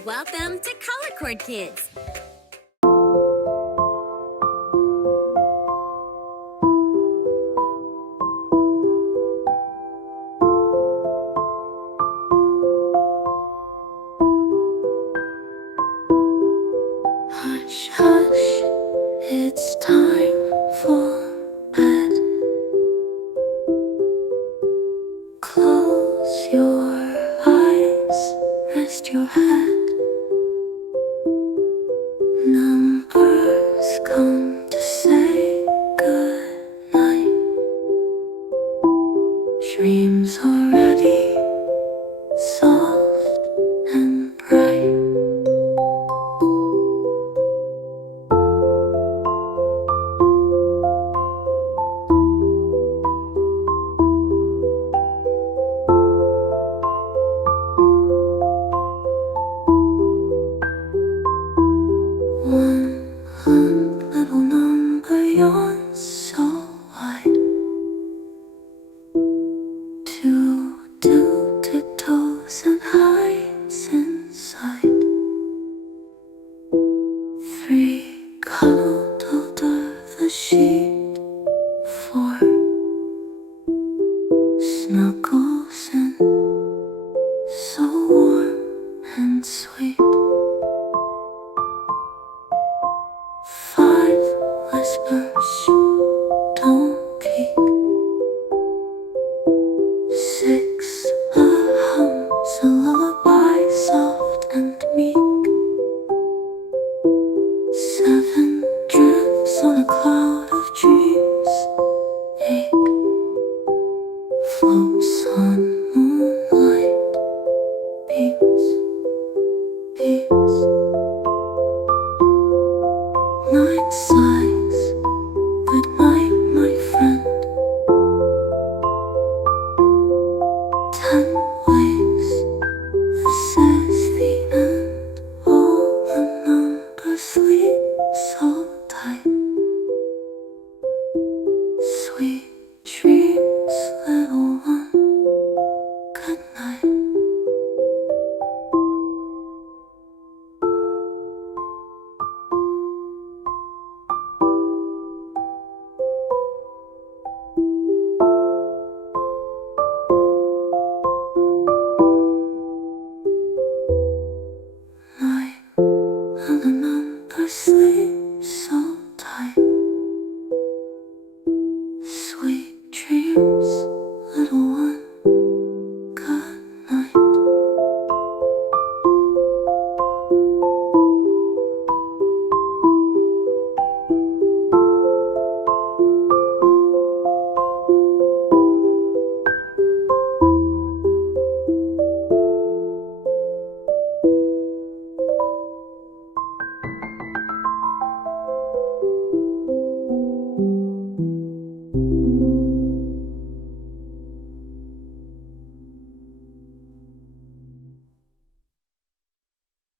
Welcome to Color Cord Kids. Hush, hush, it's time for bed. Close your eyes, rest your head. Numbers come to say good night. Dreams already soft and bright. One little number yawns so wide. Two tiptoes and hides inside. Three cuddled under the sheet. Four snuggles in, so warm and sweet. Five whispers, don't peek. Six, a hum's a lullaby, soft and meek. Seven, drifts on a cloud of dreams. Eight, floats on moonlight. Beat.